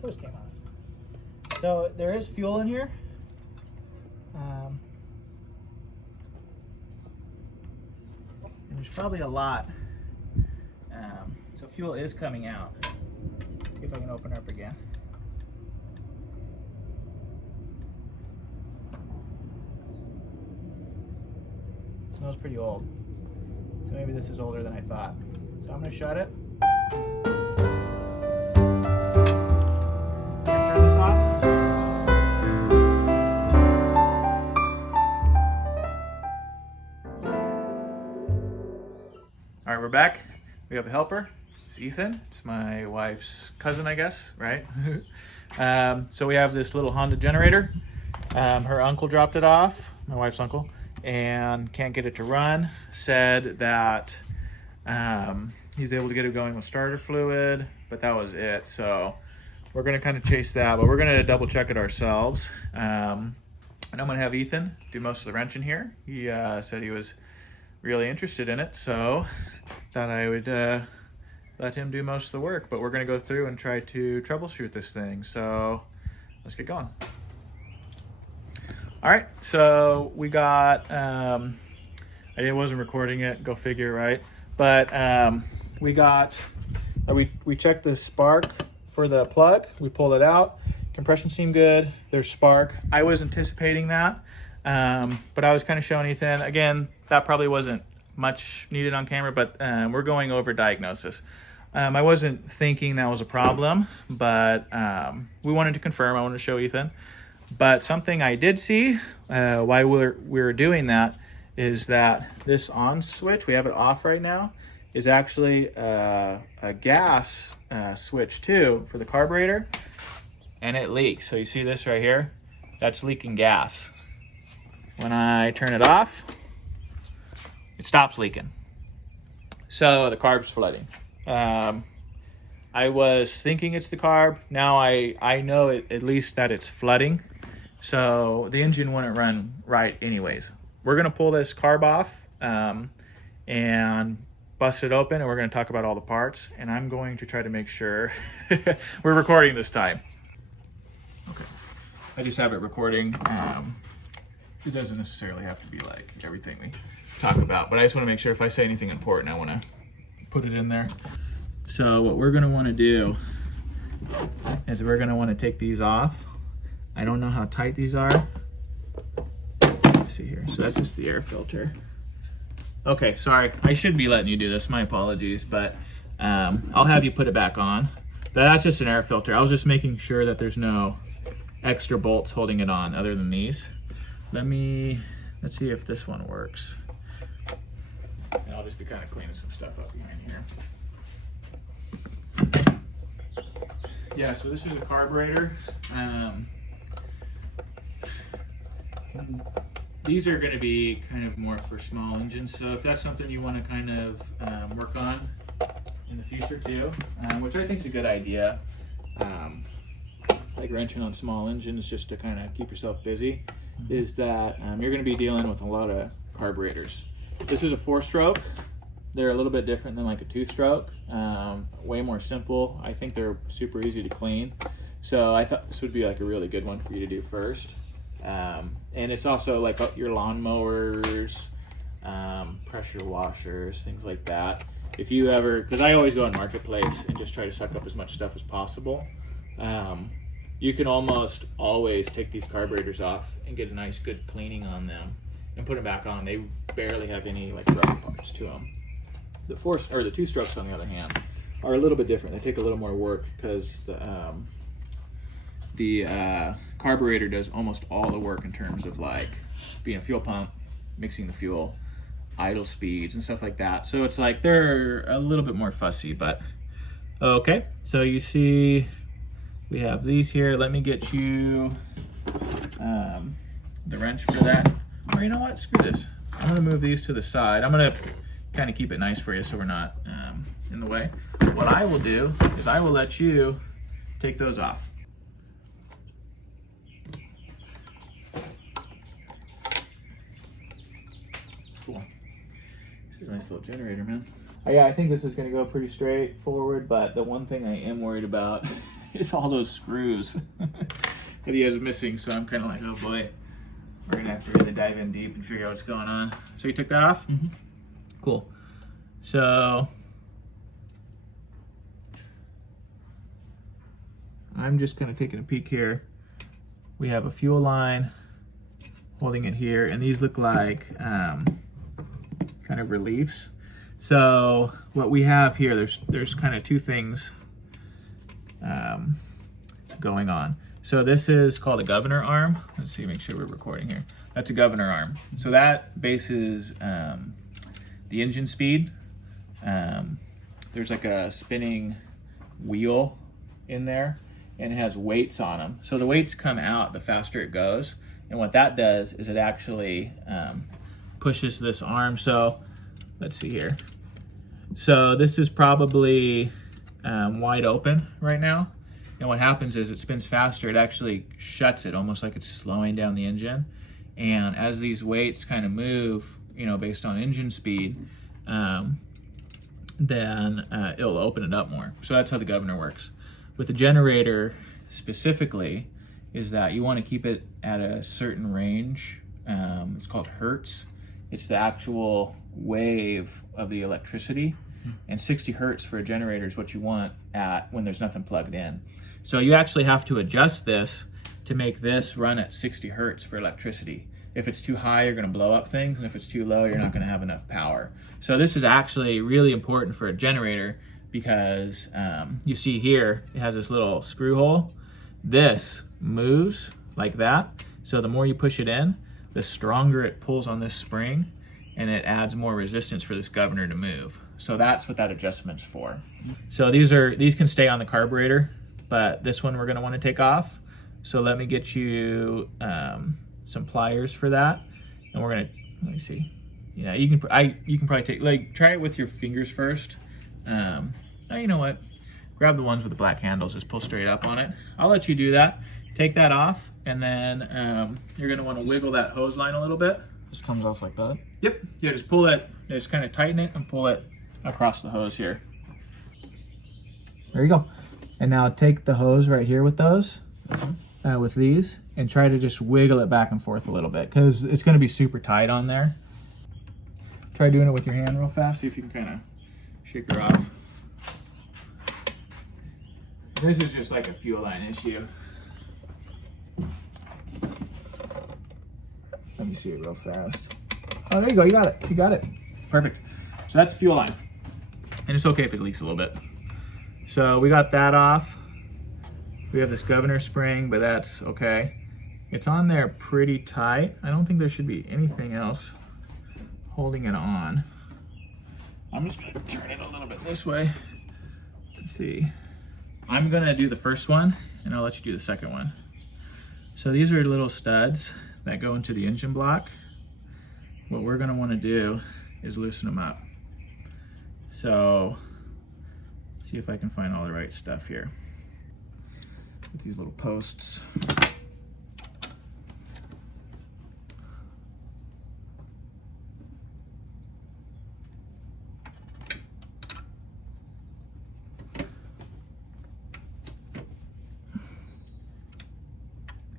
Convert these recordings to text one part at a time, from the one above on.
hose came off. So there is fuel in here. And there's probably a lot. So fuel is coming out. See if I can open her up again. It smells pretty old. So maybe this is older than I thought. So I'm gonna shut it. Turn this off. All right, we're back. We have a helper. It's Ethan. It's my wife's cousin, I guess, right? So we have this little Honda generator. Her uncle dropped it off, my wife's uncle, and can't get it to run. Said that he's able to get it going with starter fluid, but that was it. So we're gonna kind of chase that, but we're gonna double check it ourselves. And I'm gonna have Ethan do most of the wrenching here. He said he was really interested in it, so thought I would let him do most of the work, but we're gonna go through and try to troubleshoot this thing. So let's get going. All right, so we got, I wasn't recording it, go figure, right? But we checked the spark for the plug. We pulled it out. Compression seemed good. There's spark. I was anticipating that, but I was kind of showing Ethan. Again, that probably wasn't much needed on camera, but we're going over diagnosis. I wasn't thinking that was a problem, but we wanted to confirm. I wanted to show Ethan. But something I did see while we were doing that is that this on switch, we have it off right now, is actually a gas switch too for the carburetor, and it leaks. So you see this right here? That's leaking gas. When I turn it off, it stops leaking. So the carb's flooding. I was thinking it's the carb. Now I know at least that it's flooding. So the engine wouldn't run right anyways. We're gonna pull this carb off and bust it open, and we're gonna talk about all the parts, and I'm going to try to make sure we're recording this time. Okay, I just have it recording. It doesn't necessarily have to be like everything we talk about, but I just wanna make sure if I say anything important, I wanna put it in there. So what we're gonna wanna do is we're gonna wanna take these off. I don't know how tight these are. Let's see here. So that's just the air filter. Okay, sorry. I should be letting you do this. My apologies, but I'll have you put it back on. But that's just an air filter. I was just making sure that there's no extra bolts holding it on other than these. Let's see if this one works. And I'll just be kind of cleaning some stuff up behind here. Yeah, so this is a carburetor. These are going to be kind of more for small engines, so if that's something you want to kind of work on in the future too, which I think is a good idea, like wrenching on small engines just to kind of keep yourself busy, is that you're going to be dealing with a lot of carburetors. This is a 4-stroke. They're a little bit different than like a 2-stroke, way more simple. I think they're super easy to clean. So I thought this would be like a really good one for you to do first. And it's also like your lawn mowers, pressure washers, things like that. If you ever, because I always go on Marketplace and just try to suck up as much stuff as possible. You can almost always take these carburetors off and get a nice good cleaning on them and put them back on. They barely have any like rubber parts to them. The 2-strokes on the other hand are a little bit different. They take a little more work because the carburetor does almost all the work in terms of like being a fuel pump, mixing the fuel, idle speeds and stuff like that. So it's like they're a little bit more fussy, but okay. So you see we have these here. Let me get you the wrench for that. Or you know what, screw this. I'm gonna move these to the side. I'm gonna kind of keep it nice for you so we're not in the way. What I will do is I will let you take those off. Cool. This is a nice little generator, man. Oh, yeah, I think this is going to go pretty straightforward, but the one thing I am worried about it's all those screws that he has missing. So I'm kind of like, oh boy, we're gonna have to really dive in deep and figure out what's going on. So you took that off? Mm-hmm. Cool. So I'm just kind of taking a peek here. We have a fuel line holding it here, and these look like kind of reliefs. So what we have here, there's kind of two things going on. So this is called a governor arm. Let's see, make sure we're recording here. That's a governor arm. So that bases the engine speed. There's like a spinning wheel in there, and it has weights on them. So the weights come out the faster it goes. And what that does is it actually pushes this arm. So let's see here. So this is probably wide open right now. And what happens is it spins faster. It actually shuts it, almost like it's slowing down the engine. And as these weights kind of move, you know, based on engine speed, then it'll open it up more. So that's how the governor works. With the generator specifically, is that you want to keep it at a certain range. It's called hertz. It's the actual wave of the electricity, and 60 hertz for a generator is what you want at when there's nothing plugged in. So you actually have to adjust this to make this run at 60 hertz for electricity. If it's too high, you're going to blow up things, and if it's too low, you're not going to have enough power. So this is actually really important for a generator because you see here, it has this little screw hole. This moves like that. So the more you push it in, the stronger it pulls on this spring, and it adds more resistance for this governor to move. So that's what that adjustment's for. So these can stay on the carburetor, but this one we're going to want to take off. So let me get you some pliers for that, and we're going to, let me see. Yeah, you can probably try it with your fingers first. Oh, you know what? Grab the ones with the black handles, just pull straight up on it. I'll let you do that. Take that off, and then you're gonna wanna wiggle that hose line a little bit. Just comes off like that? Yep, yeah, just pull it, just kind of tighten it and pull it across the hose here. There you go. And now take the hose right here with those, with these, and try to just wiggle it back and forth a little bit, because it's gonna be super tight on there. Try doing it with your hand real fast, see if you can kind of shake her off. This is just like a fuel line issue. Let me see it real fast. Oh, there you go, you got it, you got it. Perfect. So that's fuel line. And it's okay if it leaks a little bit. So we got that off. We have this governor spring, but that's okay. It's on there pretty tight. I don't think there should be anything else holding it on. I'm just gonna turn it a little bit this way. Let's see. I'm gonna do the first one, and I'll let you do the second one. So these are little studs that go into the engine block. What we're gonna wanna do is loosen them up. So, see if I can find all the right stuff here. With these little posts.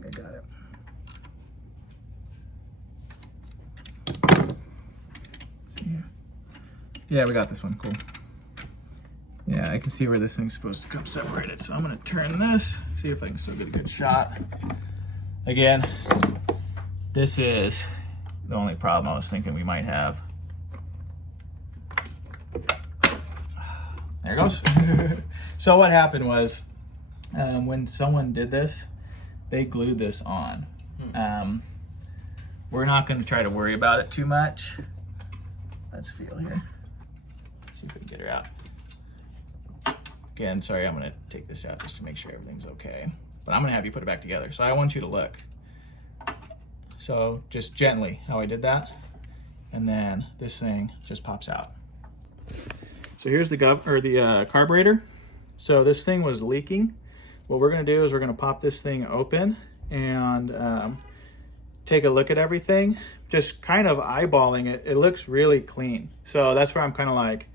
I got it. See here. Yeah, we got this one, cool. Yeah, I can see where this thing's supposed to come separated. So I'm gonna turn this, see if I can still get a good shot. Again, this is the only problem I was thinking we might have. There it goes. So what happened was, when someone did this, they glued this on. We're not gonna try to worry about it too much. Let's feel here. Let's see if we can get her out. Again, sorry, I'm gonna take this out just to make sure everything's okay. But I'm gonna have you put it back together. So I want you to look. So just gently, how I did that. And then this thing just pops out. So here's the carburetor. So this thing was leaking. What we're gonna do is we're gonna pop this thing open and take a look at everything. Just kind of eyeballing it. It looks really clean. So that's where I'm kind of like,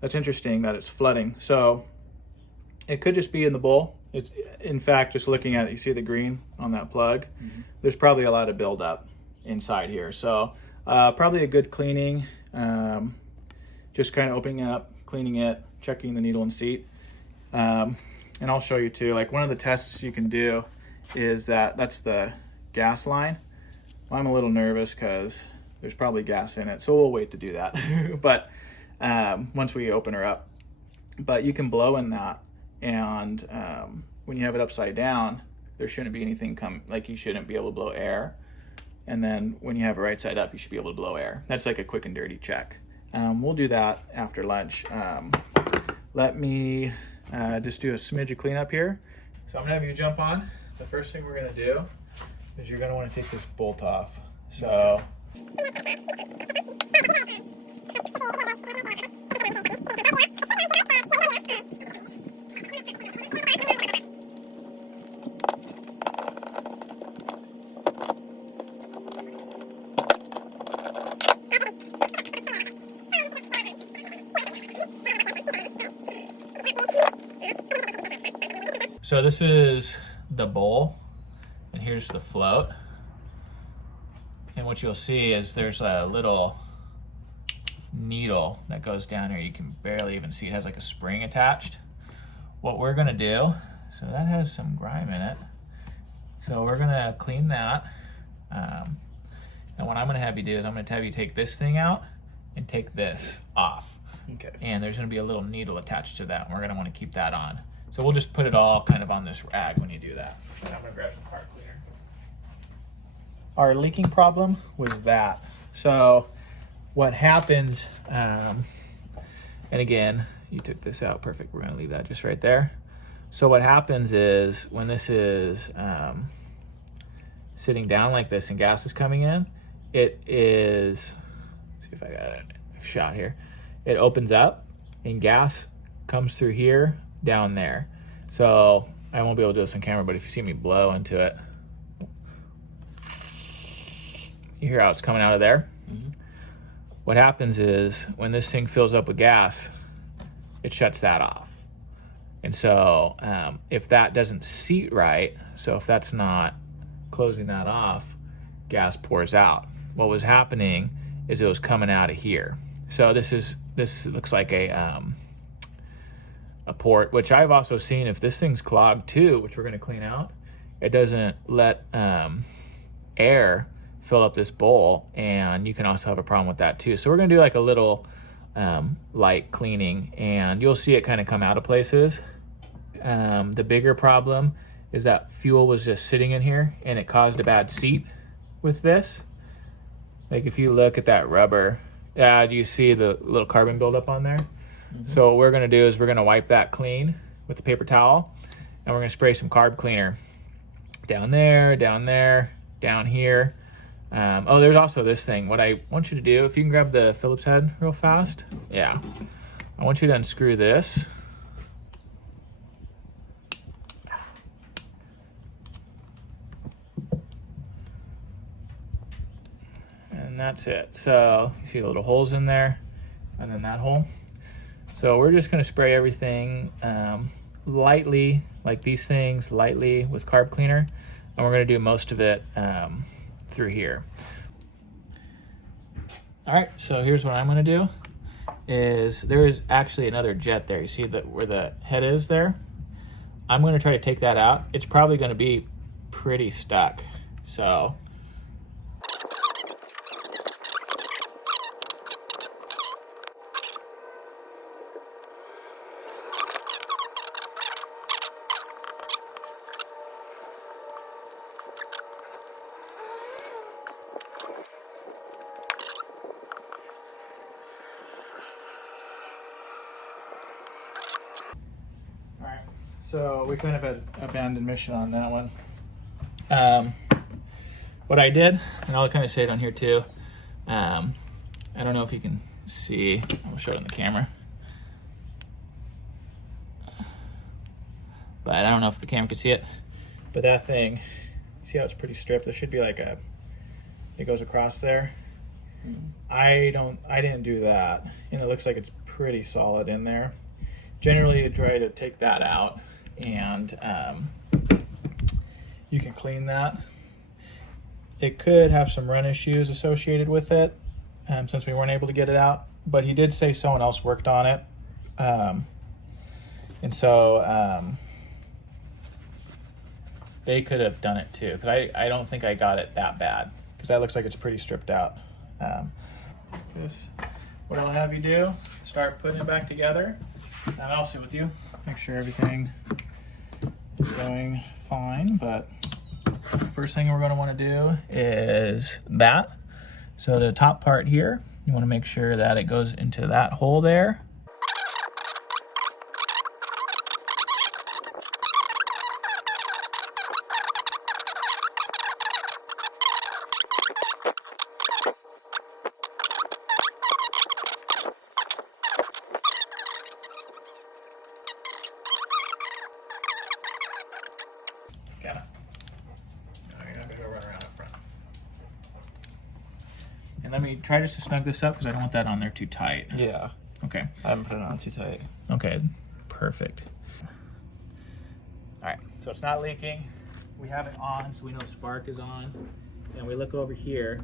that's interesting that it's flooding. So it could just be in the bowl. It's, in fact, just looking at it, you see the green on that plug? There's probably a lot of buildup inside here. So probably a good cleaning, just kind of opening it up, cleaning it, checking the needle and seat. And I'll show you too, like one of the tests you can do is that's the gas line. Well, I'm a little nervous because there's probably gas in it, so we'll wait to do that. But once we open her up, but you can blow in that, and when you have it upside down, there shouldn't be anything like you shouldn't be able to blow air. And then when you have it right side up, you should be able to blow air. That's like a quick and dirty check. We'll do that after lunch. Let me just do a smidge of cleanup here. So I'm gonna have you jump on. The first thing we're gonna do is you're gonna wanna take this bolt off. So. So this is the bowl, and here's the float. And what you'll see is there's a little needle that goes down here. You can barely even see it. It has like a spring attached. What we're gonna do, so that has some grime in it. So we're gonna clean that. And what I'm gonna have you do is I'm gonna have you take this thing out and take this off. Okay. And there's gonna be a little needle attached to that, and we're gonna wanna keep that on. So we'll just put it all kind of on this rag when you do that. And I'm gonna grab some carb cleaner. Our leaking problem was that. So what happens, and again, you took this out, perfect. We're gonna leave that just right there. So what happens is when this is sitting down like this and gas is coming in, it is, let's see if I got a shot here. It opens up and gas comes through here, down there. So I won't be able to do this on camera, but if you see me blow into it, you hear how it's coming out of there? What happens is when this thing fills up with gas, it shuts that off. And so if that doesn't seat right, so if that's not closing that off, gas pours out. What was happening is it was coming out of here. So this looks like a port, which I've also seen if this thing's clogged too, which we're gonna clean out, it doesn't let air fill up this bowl, and you can also have a problem with that too. So we're gonna do like a little light cleaning, and you'll see it kind of come out of places. The bigger problem is that fuel was just sitting in here and it caused a bad seat with this. Like if you look at that rubber, do you see the little carbon buildup on there? So what we're gonna do is we're gonna wipe that clean with the paper towel, and we're gonna spray some carb cleaner down there, down here. Oh, there's also this thing. What I want you to do, if you can grab the Phillips head real fast. Yeah. I want you to unscrew this. And that's it. So you see the little holes in there, and then that hole. So we're just gonna spray everything lightly, like these things, lightly with carb cleaner. And we're gonna do most of it through here. All right, so here's what I'm gonna do is there is actually another jet there. You see that where the head is there? I'm gonna try to take that out. It's probably gonna be pretty stuck. So So we kind of had abandoned mission on that one. What I did, and I'll kind of say it on here too. I don't know if you can see. I'll show it on the camera. But I don't know if the camera can see it. But that thing, see how it's pretty stripped? There should be like it goes across there. I didn't do that. And it looks like it's pretty solid in there. Generally, I try to take that out and you can clean that. It could have some run issues associated with it since we weren't able to get it out, but he did say someone else worked on it. And so they could have done it too, because I don't think I got it that bad, because that looks like it's pretty stripped out. This, what I'll have you do, start putting it back together, and I'll sit with you, make sure everything is going fine. But first thing we're going to want to do is that. So the top part here, you want to make sure that it goes into that hole there. Got it. No, you're not gonna go run around up front. And let me try just to snug this up, because I don't want that on there too tight. Yeah, Okay. I haven't put it on too tight. Okay, perfect. All right, so it's not leaking. We have it on, so we know spark is on. And we look over here,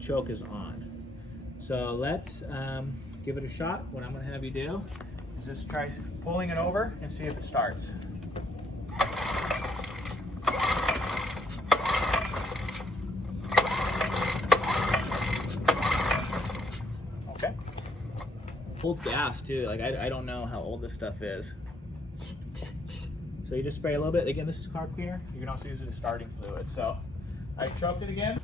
choke is on. So let's give it a shot. What I'm gonna have you do is just try pulling it over and see if it starts. Okay. Old gas too. Like I don't know how old this stuff is. So you just spray a little bit. Again, this is carb cleaner. You can also use it as starting fluid. So I choked it again.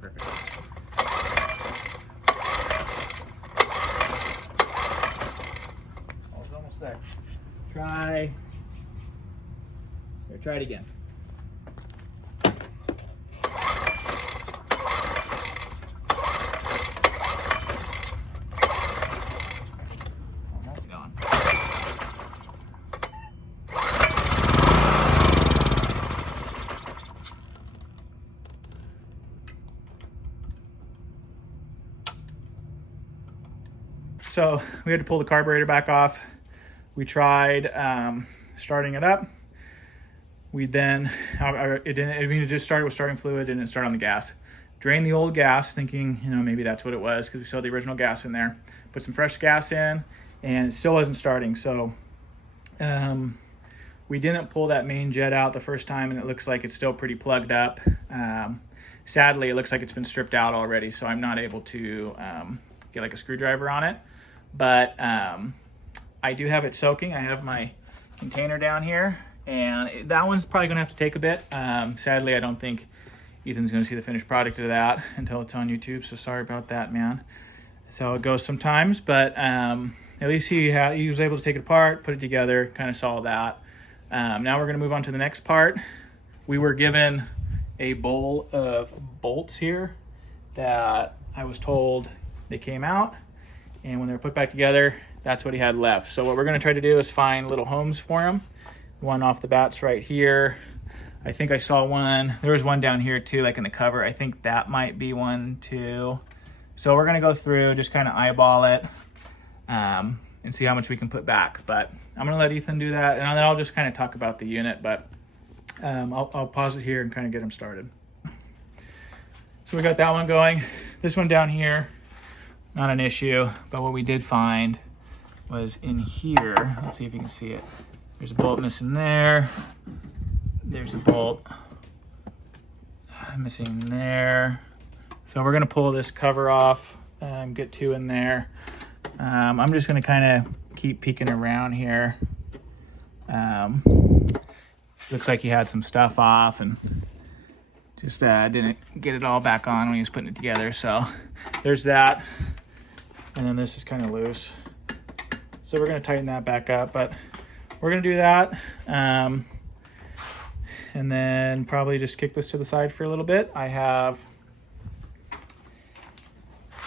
Perfect. Oh, it's almost there. Try it again. Almost gone. So we had to pull the carburetor back off. We tried starting it up. We then, it just started with starting fluid and it started on the gas. Drained the old gas, thinking, maybe that's what it was, because we saw the original gas in there. Put some fresh gas in, and it still wasn't starting. So we didn't pull that main jet out the first time, and it looks like it's still pretty plugged up. Sadly, it looks like it's been stripped out already, so I'm not able to get like a screwdriver on it. But I do have it soaking. I have my container down here, and that one's probably gonna have to take a bit. Sadly, I don't think Ethan's gonna see the finished product of that until it's on YouTube, so sorry about that, man. So it goes sometimes, but at least he was able to take it apart, put it together, kind of saw that. Now we're gonna move on to the next part. We were given a bowl of bolts here that I was told they came out, and when they were put back together, that's what he had left. So what we're gonna try to do is find little homes for him. One off the bat's right here. I think I saw one. There was one down here too, like in the cover. I think that might be one too. So we're gonna go through, just kind of eyeball it and see how much we can put back. But I'm gonna let Ethan do that, and then I'll just kind of talk about the unit, but I'll pause it here and kind of get him started. So we got that one going. This one down here, not an issue, but what we did find was in here. Let's see if you can see it. There's a bolt missing there. There's a bolt missing there. So we're gonna pull this cover off, get two in there. I'm just gonna kind of keep peeking around here. This looks like he had some stuff off and just didn't get it all back on when he was putting it together. So there's that. And then this is kind of loose. So we're gonna tighten that back up, but we're gonna do that. And then probably just kick this to the side for a little bit. I have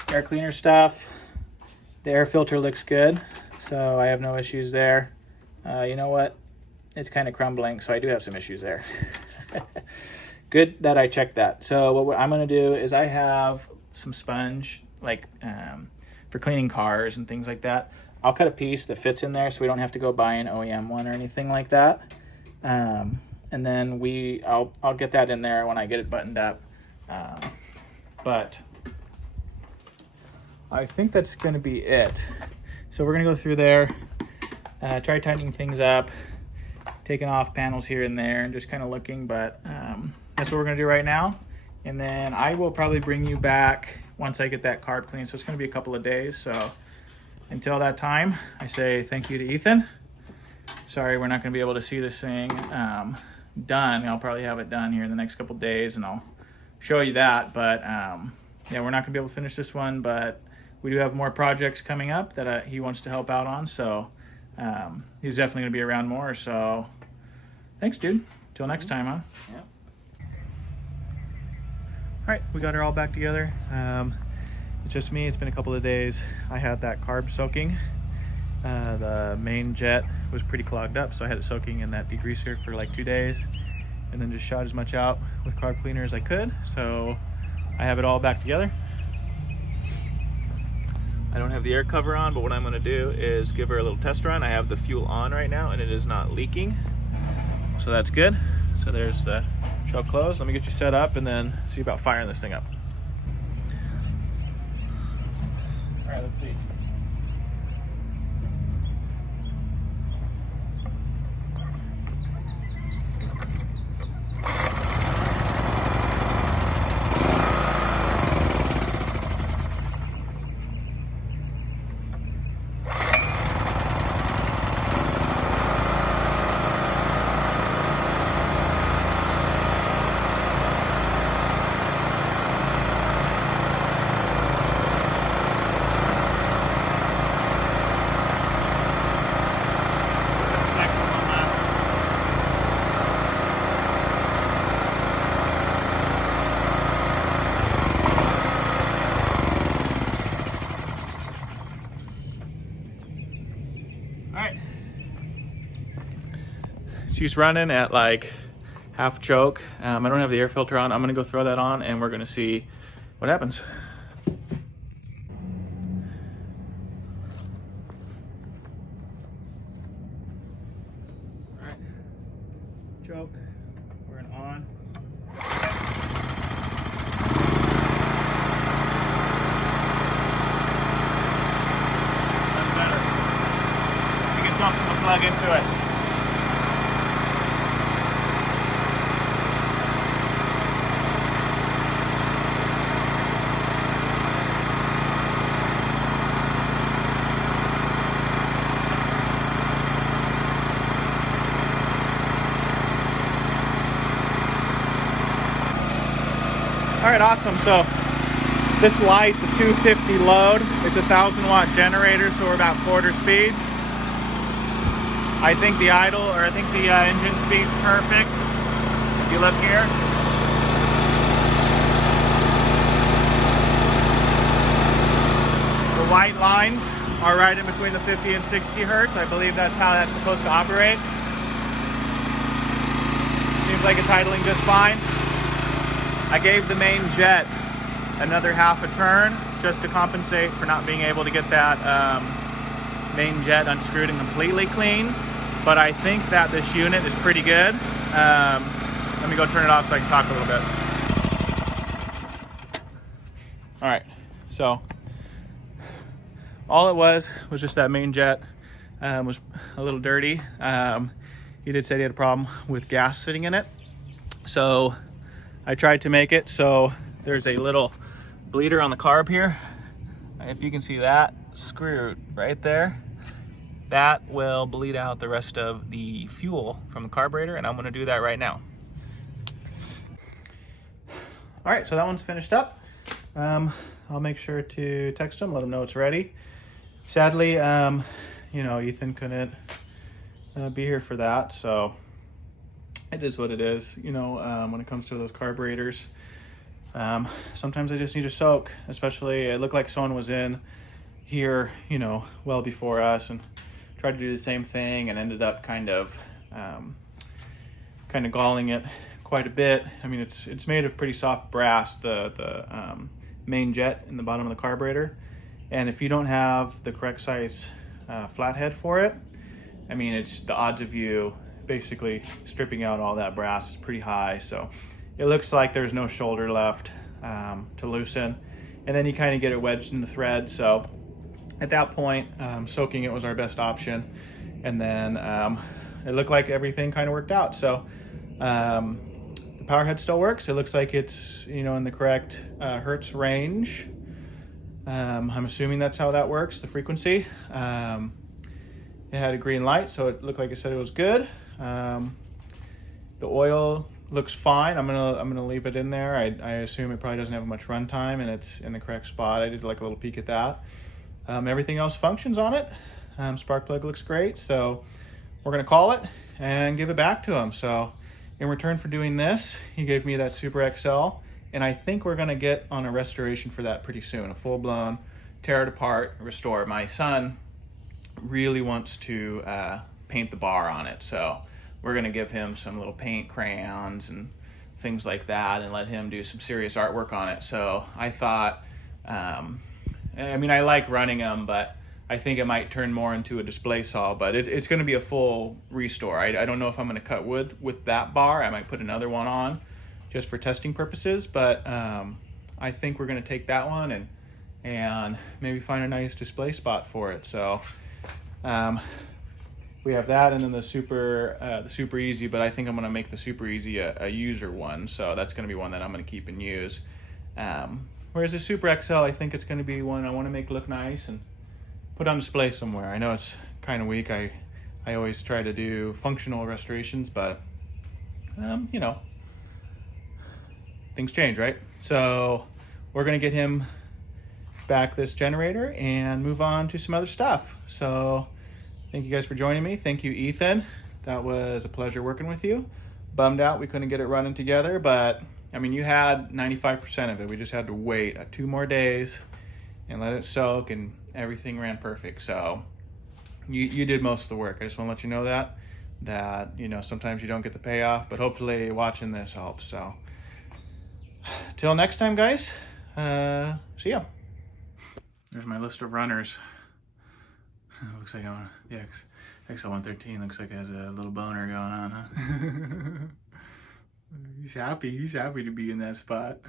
air cleaner stuff. The air filter looks good, so I have no issues there. You know what? It's kind of crumbling, so I do have some issues there. Good that I checked that. So what I'm gonna do is I have some sponge, like for cleaning cars and things like that. I'll cut a piece that fits in there so we don't have to go buy an OEM one or anything like that. And then I'll get that in there when I get it buttoned up. But I think that's going to be it. So we're going to go through there, try tightening things up, taking off panels here and there, and just kind of looking. But that's what we're going to do right now. And then I will probably bring you back once I get that carb clean. So it's going to be a couple of days. So until that time, I say thank you to Ethan. Sorry, we're not going to be able to see this thing done. I'll probably have it done here in the next couple of days, and I'll show you that. But yeah, we're not going to be able to finish this one, but we do have more projects coming up that he wants to help out on. So he's definitely going to be around more. So thanks, dude. Till next time, huh? Yeah. All right, we got her all back together. It's just me. It's been a couple of days. I had that carb soaking. The main jet was pretty clogged up, so I had it soaking in that degreaser for like 2 days, and then just shot as much out with carb cleaner as I could. So I have it all back together. I don't have the air cover on, but what I'm going to do is give her a little test run. I have the fuel on right now, and it is not leaking, so that's good. So there's the show closed. Let me get you set up and then see about firing this thing up. All right, let's see. She's running at like half choke. I don't have the air filter on. I'm gonna go throw that on and we're gonna see what happens. All right, choke, we're in on. That's better. You get something to plug into it. All right, awesome. So this light's a 250 load. It's a 1,000-watt generator, so we're about quarter speed. I think the idle, or I think the engine speed's perfect. If you look here. The white lines are right in between the 50 and 60 hertz. I believe that's how that's supposed to operate. Seems like it's idling just fine. I gave the main jet another half a turn just to compensate for not being able to get that main jet unscrewed and completely clean. But I think that this unit is pretty good. Let me go turn it off so I can talk a little bit. All right, so all it was just that main jet was a little dirty. He did say he had a problem with gas sitting in it. So I tried to make it so there's a little bleeder on the carb here. If you can see that screwed right there, that will bleed out the rest of the fuel from the carburetor, and I'm gonna do that right now. All right, so that one's finished up. I'll make sure to text him, let him know it's ready. Sadly, you know, Ethan couldn't be here for that, so it is what it is. You know, when it comes to those carburetors, sometimes they just need to soak, especially it looked like someone was in here, you know, well before us and tried to do the same thing and ended up kind of galling it quite a bit. I mean, it's made of pretty soft brass, the main jet in the bottom of the carburetor. And if you don't have the correct size flathead for it, I mean, it's the odds of you basically stripping out all that brass is pretty high. So it looks like there's no shoulder left to loosen. And then you kind of get it wedged in the thread. So at that point, soaking it was our best option. And then it looked like everything kind of worked out. So the power head still works. It looks like it's, you know, in the correct hertz range. I'm assuming that's how that works, the frequency. It had a green light, so it looked like it said it was good. The oil looks fine. I'm gonna leave it in there. I assume it probably doesn't have much runtime, and it's in the correct spot. I did like a little peek at that. Everything else functions on it. Spark plug looks great, so we're gonna call it and give it back to him. So in return for doing this, he gave me that Super XL, and I think we're gonna get on a restoration for that pretty soon, a full-blown tear it apart, restore. My son really wants to paint the bar on it, so we're gonna give him some little paint crayons and things like that and let him do some serious artwork on it. So I thought, I mean, I like running them, but I think it might turn more into a display saw, but it's gonna be a full restore. I don't know if I'm gonna cut wood with that bar. I might put another one on just for testing purposes, but I think we're gonna take that one and maybe find a nice display spot for it. So we have that, and then the Super Easy, but I think I'm gonna make the Super Easy a user one, so that's gonna be one that I'm gonna keep and use. Whereas the Super XL, I think it's gonna be one I wanna make look nice and put on display somewhere. I know it's kind of weak. I always try to do functional restorations, but you know, things change, right? So we're gonna get him back this generator and move on to some other stuff. So thank you guys for joining me. Thank you, Ethan. That was a pleasure working with you. Bummed out we couldn't get it running together, but I mean, you had 95% of it. We just had to wait 2 more days and let it soak, and everything ran perfect. So you did most of the work. I just want to let you know that you know, sometimes you don't get the payoff, but hopefully watching this helps. So till next time, guys, see ya. There's my list of runners. Looks like I'm yeah, XL113 looks like it has a little boner going on, huh? He's happy to be in that spot.